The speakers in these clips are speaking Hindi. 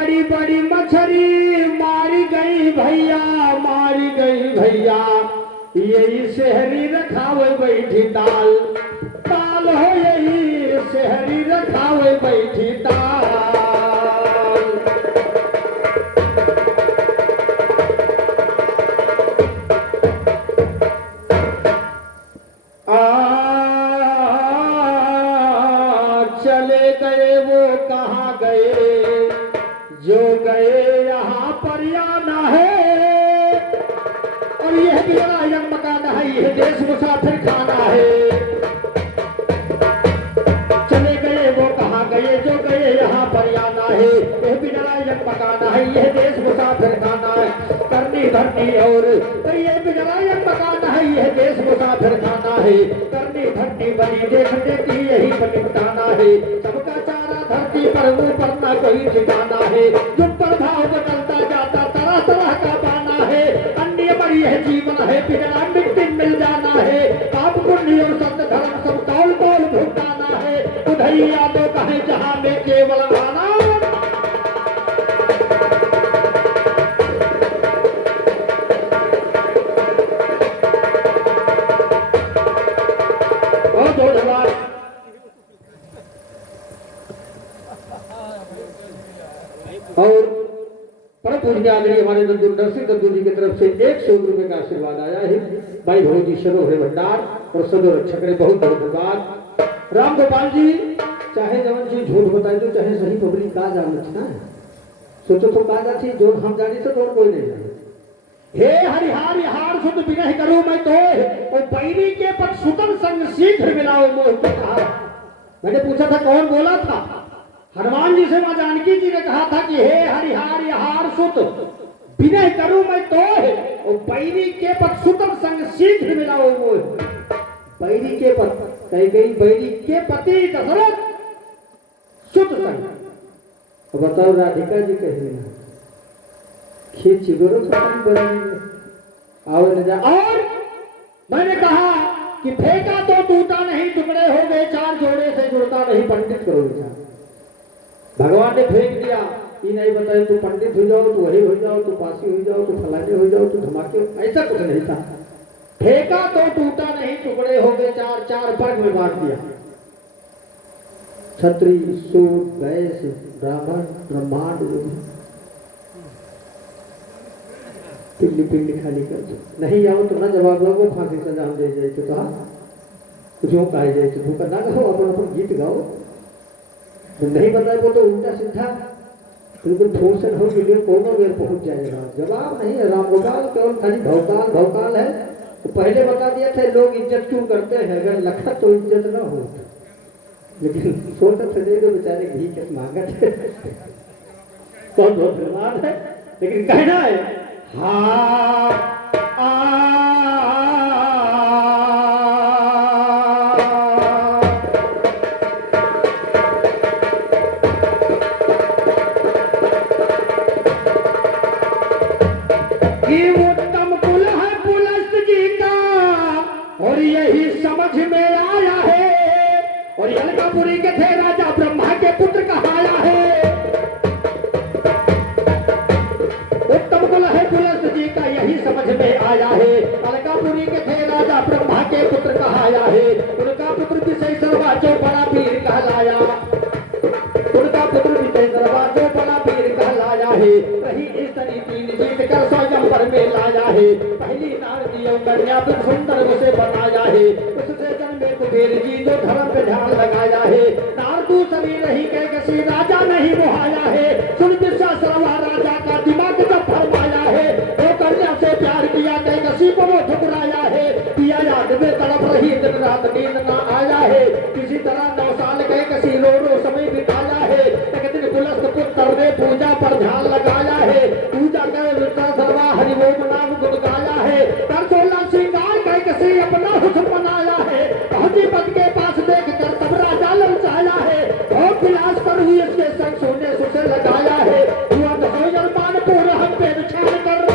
बड़ी बड़ी मछली मारी गई भैया, मारी गई भैया, यही शहरी रखावे बैठी ताल, ताल हो यही शहरी रखावे बैठी ताल। चले गए वो कहाँ गए, जो गए यहाँ पर आना है, और यह भी जन्म मकाना है, यह देश मुसाफिर खाना है। चले गए वो कहाँ गए, जो गए यहाँ पर आना है, यह भी जन्म मकाना है, यह देश मुसाफिर खाना है। करनी धरनी और यह भी जन्म मकाना है, यह देश मुसाफिर खाना है। करनी धरनी बनी देख देती यही निपटाना है। सबका चारा धरती पर ऊपर ना कोई ठिकाना है। युग पर भाव बदलता जाता तरह तरह का बाना है। अन्य पर यह जीवन है, बिना मिट्टी मिल जाना है। पाप पुण्य और सत्य धर्म सब तौल तौल भुगताना है। उधई यादों कहे जहां में केवल आना। और परम पूज्य आदरणीय हमारे दूरदर्शी दद्दू जी की तरफ से 100 रुपए का आशीर्वाद आया है। भाई भगवती सरोह भंडार और सदो रक्षक ने बहुत बहुत धन्यवाद। राम गोपाल जी चाहे जवन जी झूठ बताए तो चाहे सही पब्लिक का जानना है, सोचो तो का जाती जो हम जानी तो और कोई नहीं जाने। हे हरिहार हार सुध विनय करूं मैं तो, और बैरी के पद सुतन संग शीघ्र मिलाओ मोह को कहा। मैंने पूछा था कौन बोला था, हनुमान जी से मां जानकी जी ने कहा था कि हे हरिहार हार सुत विनय करूं मैं तो, और बैरी के पद सुतन संग शीघ्र मिलाओ मोह। बैरी के पद कही गई, बैरी के पति दशरथ सुत संग। तो बताओ राधिका जी कही खींची गोरो और मैंने कहा कि फेंका तो टूटा नहीं, टुकड़े हो गए चार, जोड़े से जुड़ता नहीं पंडित करो विचार। भगवान ने फेंक दिया, ये नहीं बताया तू पंडित हो जाओ, तू वही हो जाओ, तू पासी हो जाओ, तू फलाने हो जाओ, तू धमाके, ऐसा कुछ नहीं था। फेंका तो टूटा नहीं, टुकड़े हो गए चार, चार वर्ग में बांट दिया। क्षत्रिय, सूर, वैश्य, ब्राह्मण, ब्रह्मांड, पिंडी पिंडी खाली कर दो। नहीं आओ तो ना जवाब दो, फांसी सजा हम दे जाए तो कहा कुछ हो कहा जाए तो भूखा ना कहो, अपन अपन गीत गाओ। तो नहीं बताए वो तो उल्टा सीधा बिल्कुल ठोस हो वीडियो कोनो वेर पहुंच जाएगा। जवाब नहीं है। राम गोपाल केवल खाली भौकाल भौकाल है। तो पहले बता दिया था लोग इज्जत क्यों करते हैं, अगर लखा तो इज्जत ना हो, लेकिन सोच सजे तो बेचारे घी के मांगत है। बहुत बहुत धन्यवाद है, लेकिन कहना है हाँ कि उत्तम कुल है पुलस्त जी का, और यही समझ में आया है। और अलकापुरी के थे राजा ब्रह्मा के पुत्र कहाया है। उत्तम कुल है पुलस्त जी का, यही समझ में आया है। अलकापुरी के थे राजा ब्रह्मा के पुत्र कहाया है। उनका पुत्र विषय सर्वा जो बड़ा वीर कहलाया, उनका पुत्र विषय सर्वा जो बड़ा वीर कहलाया है। रही इस तरी तीन जीत कर स्वयं पर में लाया है। पहली नारदी कन्या फिर सुंदर उसे बनाया है। उससे जन्मे कुबेर जी जो धर्म पे ध्यान लगाया है। नारदू सभी नहीं कह किसी राजा नहीं मुहाया है। सुन विश्वा सर्वा राजा का दिमाग जब फरमाया है। वो कन्या से प्यार किया कह किसी को वो ठुकराया है। पिया याद में तड़प रही दिन रात नींद ना आया है। किसी तरह 9 साल गए किसी रो रो समय बिताया है। एक दिन पुलस्त पुत्र ने पूजा पर ध्यान लगाया है। पूजा कर विष्णु सर्वा हरि ओम नाम गुण गाया है। कर 16 श्रृंगार कह किसी अपना हुस्न बनाया है। पहुंची पद के पास देख कर तब राजा ललचाया है। और विलास पर हुई इसके संग सोने सुसे लगाया है। हुआ दसों मान पूरा हम पे निशान कर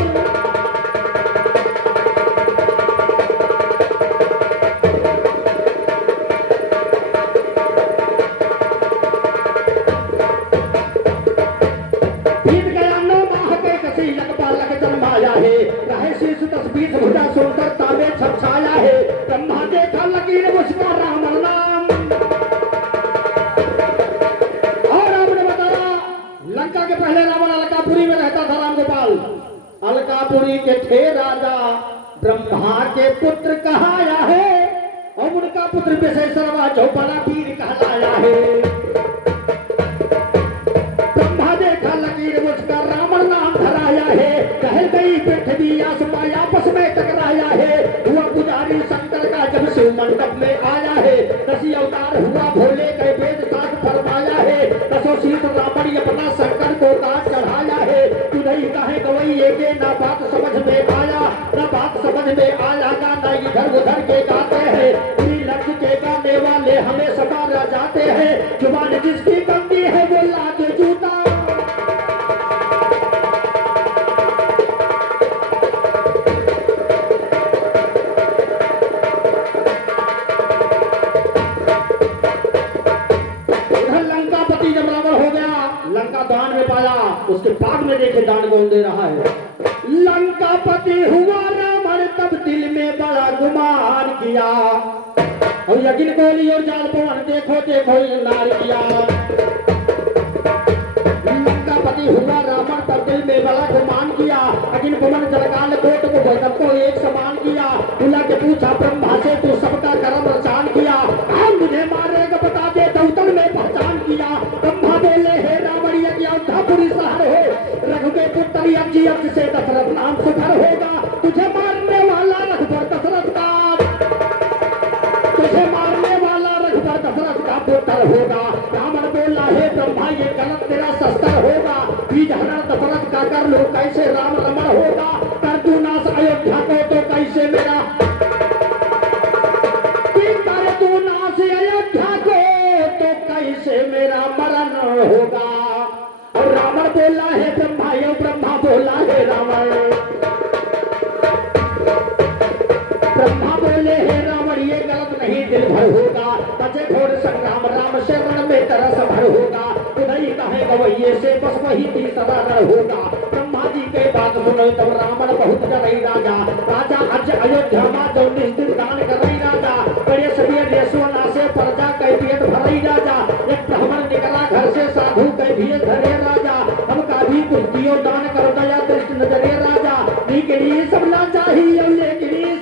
थे राजा ब्रह्मा के पुत्र कहाया है और उनका पुत्र विशेषरवा जो बड़ा वीर कहलाया है। ब्रह्मा देखा लकीर मुझका रावण नाम धराया है, कह गई पृथ्वी आसमां आपस में टकराया है। हुआ पुजारी शंकर का जब शिव मंडप में आया है, 10 अवतार हुआ भोले के वेद साथ फरमाया है। 10 शीत रावण अपना शंकर को काट चढ़ाया है। तुझे कहे गवैये के ना बात समझ में आया, ना बात समझ में आया, गाना इधर उधर के गाते हैं। पूरी लफ्ज के गाने वाले हमें समारा जाते हैं। जुबान जिसकी गंदी है वो लाके जूता। लंकापति जब रावण हो गया, लंका दान में पाया, उसके बाद में देखे दान कौन दे रहा है। लंकापति हुआ रावण तब दिल में बड़ा गुमान किया, और यज्ञ गोली और जाल पवन देखो देखो ये नार किया। लंकापति हुआ रावण तब दिल में बड़ा गुमान किया, अग्नि पवन जलकाल कोट को सबको एक समान किया। बुला के पूछा ब्रह्मा से तू सबका कर्म रचान किया, हम मुझे मारेगा बता दे दौतल में पहचान किया। ब्रह्मा बोले हे रावण यज्ञ अयोध्यापुरी शहर हो, रघुके पुत्र यज्ञ से दशरथ नाम सुधर होगा। तुझे मारने वाला रघुवर दशरथ का, तुझे मारने वाला रघुवर दशरथ का पुत्र होगा। रावण बोला हे ब्रह्मा ये गलत तेरा शस्त्र होगा, बीज हरण दशरथ का कर लो कैसे राम रमण होगा। कर तू नाश अयोध्या को तो कैसे मेरा, कर तू नाश अयोध्या को तो कैसे मेरा मरण होगा। और रावण बोला है ब्रह्मा, यो ब्रह्मा बोला है रावण। ब्रह्मा बोले हे रावण ये गलत नहीं दिल भर होगा, बचे घोर संग्राम राम शरण में तरस भर होगा। उदय कहे गवैये से बस वही तीसरा रण होगा। ब्रह्मा जी के बात सुनो तब रावण बहुत डरई राजा, राजा अज अयोध्या मां जो निस्दिन दान करई राजा। बड़े सबीर यशोना से प्रजा कैफियत भरई राजा, एक ब्राह्मण निकला घर से साधु कैफियत धरे राजा। हमका भी कुछ दियो दान कर दया दृष्टि नजरे राजा। लेकिन ये सब ना चाहिए, लेकिन ये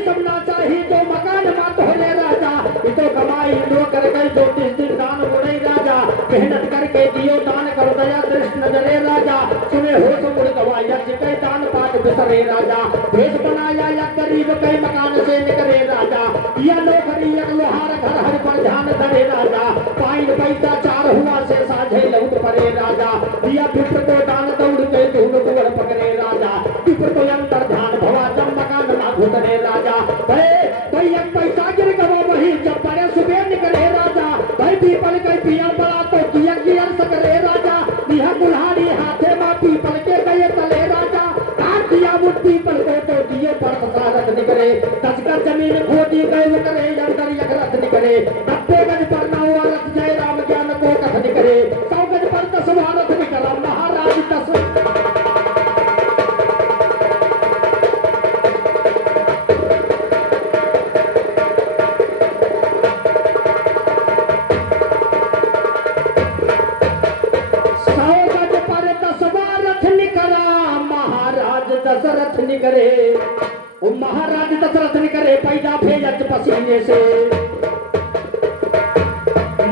सब ना चाहिए जो मकान मत हो रे राजा। ये तो कमाई लो कर गई जो जिस दिन दान उड़े राजा। मेहनत करके दियो दान कर दया दृष्टि नजरे राजा। सुने हो तो मुड़ गवाया जिके दान पाठ बिसरे राजा। भेष बनाया या गरीब कई मकान से निकले राजा। या नौकरी या लोहार घर हर पर ध्यान धरे राजा। पाइन पैसा चार हुआ से साझे लौट पड़े राजा। दिया विप्र को दान दौड़ के धूल कुड़ पकड़े राजा। विप्र को अंतर ध्यान भवा जब मकान ना घुसरे राजा। भाई एक पैसा गिर गवा वही जब बड़े सुबह निकले राजा। भाई पीपल के पिया बड़ा तो किया गियर सकरे राजा। दिया कुल्हाड़ी हाथे में पीपल के गए तले राजा। काट दिया वो पीपल को तो दिए पर सारथ निकले। 10 गज जमीन खोदी गए वो करे अंदर एक रथ निकले। 90 गज पर ना हुआ रथ जय राम ज्ञान को कथ निकले। 100 गज पर 10 रथ निकला महाराज 10। दशरथ निकरे वो महाराज दशरथ निकरे पैदा भेजत पसीने से।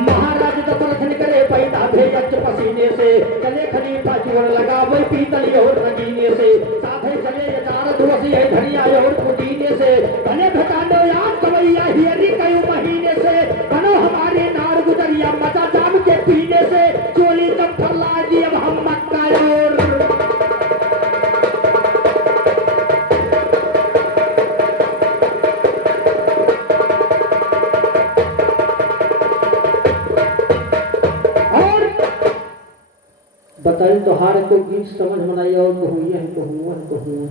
महाराज दशरथ निकरे पैदा भेजत पसीने से। चले खलीफा जीवन लगा वही पीतली और नगीने से। साथे चले चार दोषी है धनिया और पुदीने से। भले भटानो याद कवैया हियरी कई महीने से। बनो हमारे नार गुजरिया मचा जाम के पीने से। चोली जब फरला दी अब हम मक्का और बताइए तो हार को गीत समझ बनाई और कहूँ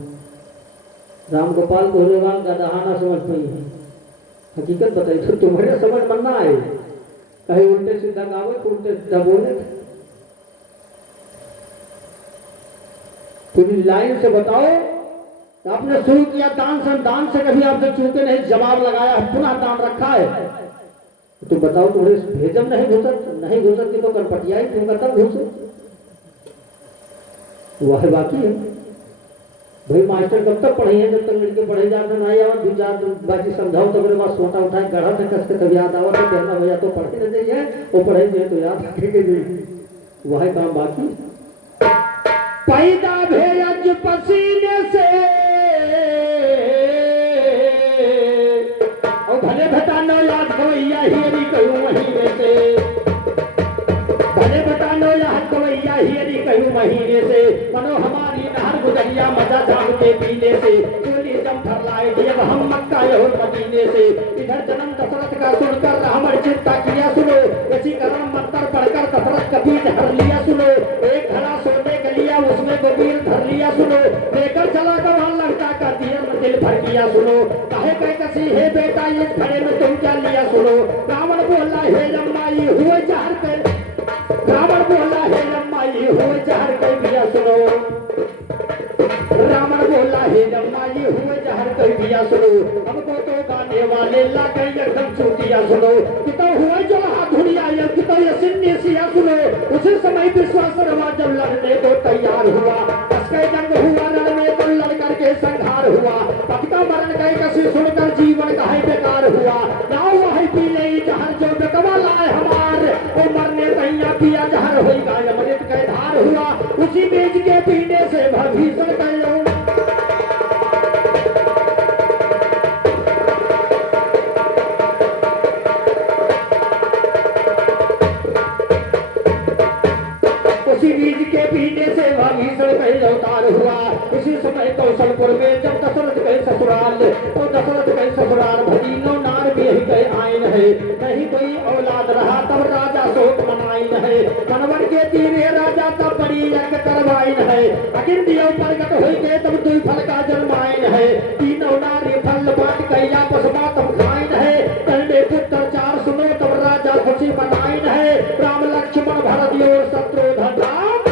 राम गोपाल को राम का दहाना समझ पाई है। हकीकत बताइए तो तुम्हारे समझ बनना है। कहीं उल्टे सीधा गावे उल्टे सीधा बोले। पूरी लाइन से बताओ। आपने शुरू किया दान से कभी आपने चूके नहीं जवाब लगाया, पुनः दान रखा है। तो बताओ तुम्हारे भेजम नहीं घुसत की तो कनपटिया ही तुम तब घुसे वह बाकी है। भाई मास्टर कब तक पढ़ाइए, जब तक लड़के पढ़े जाते ना आया दो चार बाकी समझाओ तो मेरे पास सोटा उठाए गढ़ा से कस के तब याद आवा तो कहना भैया तो पढ़ते रह जाइए वो पढ़ाई जो है तो याद रखेंगे वह काम बाकी पैदा भेज पसीने से और भले भटानो याद गवैया हियरी कहूँ महीने से, भले भटानो याद गवैया हियरी कहूँ महीने से, मनो हमारी नहर गुजरिया मजा जाम के पीने से, चोली जम फरलाए जब हम मक्का यहो मदीने से, इधर जन्म दशरथ का सुनकर हमारी चिंता किया सुनो, वशीकरण मंत्र पढ़कर दशरथ का बीज हर लिया सुनो, एक घड़ा सोने के लिया उसमें गोबीर धर लिया सुनो, लेकर चला गवा लगता का दिया दिल भर किया सुनो, काहे कह कसी है बेटा इस घड़े में तुम क्या लिया सुनो, रावण बोला हे लम्माई हुए जहर पे, रावण बोला हे लम्माई हुए जहर कह दिया सुनो, रावण बोला हे लम्माई हुए जहर कह दिया सुनो, हमको तो गाने वाले लाके एकदम चूतिया सुनो, कितो हुए जो धुनिया या कितो ये सिन्नी सिया सुनो, उसी समय विश्वास रवा जब लड़ने को तैयार हुआ, कसके जंग हुआ रण में तो लड़ करके संहार हुआ, पतिका मरण गए कसी सुनकर जीवन का है बेकार हुआ, नाव वही पी ले जहर जो बेकवा लाए हमार, वो मरने तैया पिया जहर होई गाय अमृत के धार हुआ, उसी बीज के पीने से भीषण कहो उसी बीज के पीने से भीषण कहीं अवतार हुआ, उसी समय कौशलपुर में जब दशरथ गए ससुराल, तो दशरथ गए ससुराल भदीनो नार भी यही गए आयन है, नहीं कोई औलाद रहा तब राजा शोक मनाइन है, मनवर के तीरे राजा तब बड़ी यज्ञ करवाइन है, अगिर दियो प्रगट हुई के तब दुई फल का जन्माइन है, तीनों नारी फल बांट कई आपस बात खाइन है, पहले पुत्र चार सुनो तब राजा खुशी मनाइन है, राम लक्ष्मण भरत और शत्रुघ्न राम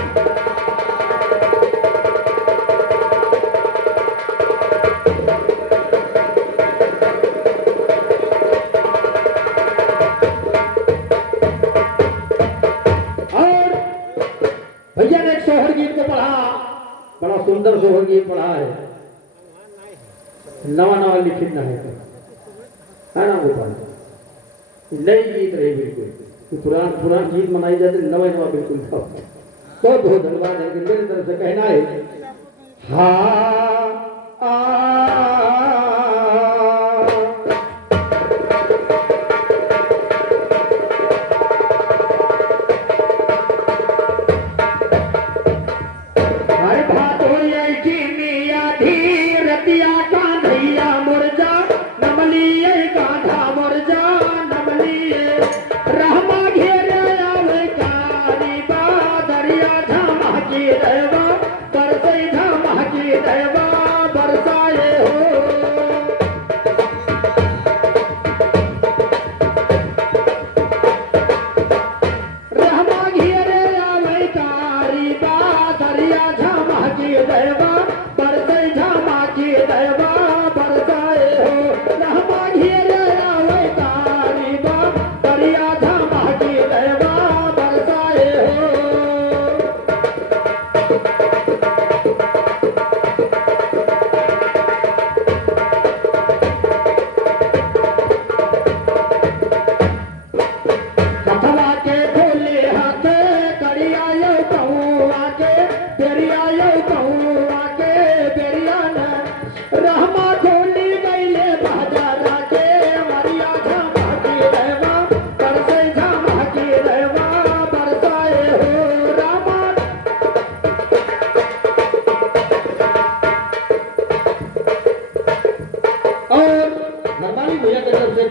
भैया ने एक सोहर गीत को पढ़ा, बड़ा सुंदर सोहर गीत पढ़ा है, नवा नवा लिखित ना है ना गोपाल, नई गीत रही बिल्कुल, पुरान पुरान गीत मनाई जाते नवा नवा बिल्कुल था, बहुत बहुत धन्यवाद है कि मेरी तरफ से कहना है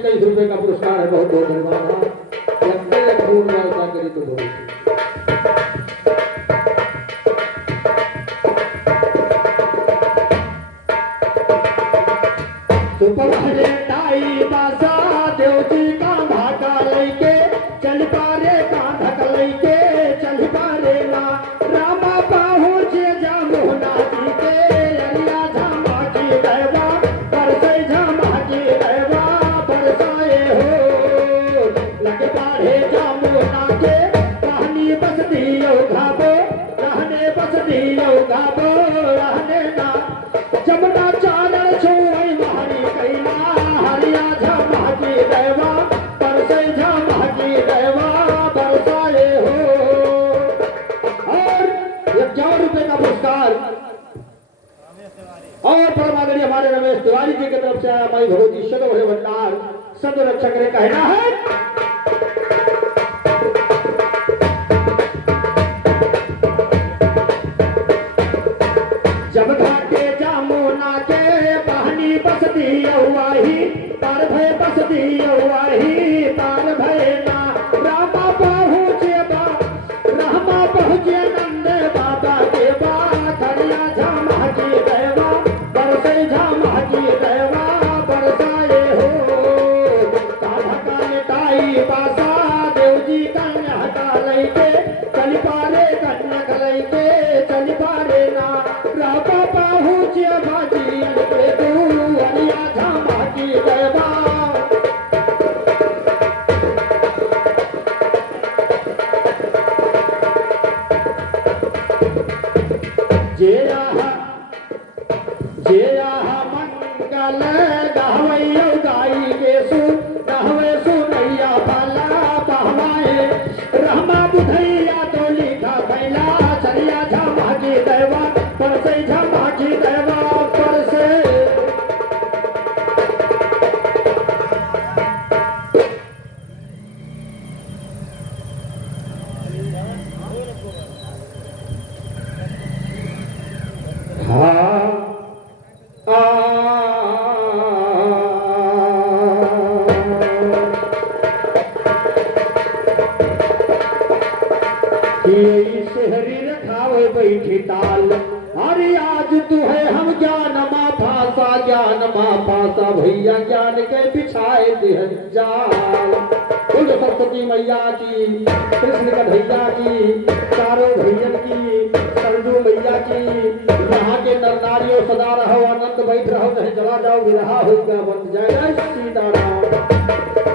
₹21 का पुरस्कार है, बहुत बहुत धन्यवाद। तो बहुत सुपहरे ताई बासा देवजी का भागा लैके चल पारे का धक लैके चल पारे ना रामा पहुँचे जा मोहना जी के अरिया झामा की रहवा बरसे झामा की रहवा बरसाए हो लगे बाढ़े जा मोहना के कहानी बस दियो घाबो रहने बस दियो घाबो रहने ना दैवा बरसे झमा की दैवा बरसाए हो। और 51 रुपए का पुरस्कार और परम आदरणीय हमारे रमेश तिवारी जी की तरफ से आया। माई भगवती सदो भंडार सदो रक्षक ने कहना है जब घाटे जामुना के बहनी बसती अवाही तार भय बसती अवाही तार भय ना रामा पहुँचे नंद बाबा के बा खड़िया झामा की दैवा बरसे झामा की दैवा बरसाए हो। कान्हा का मिटाई बासा देव जी कन्या का लैके चल पारे कन्या लैके चल पारे ना रामा पहुँचे बाजी के तू अलिया झामा की दैवा। जेया मंगल गहवैया गाई के सु गहवे सुनैया भला बहवाए रहमा बुधैया तो लिखा भैला चलिया झमा की दैवा परसे झमा की दैवा परसे। शहरी रखावे बैठी ताल अरे आज तू है हम ज्ञान मा पासा भैया ज्ञान के बिछाए दिहन जाल। बोल सरस्वती मैया की कृष्ण कन्हैया की चारों भैयन की सरजू मैया की। यहाँ के नर नारियों सदा रहो आनंद बैठ रहो नहीं चला जाओ विरहा होगा बन जाए। सीताराम।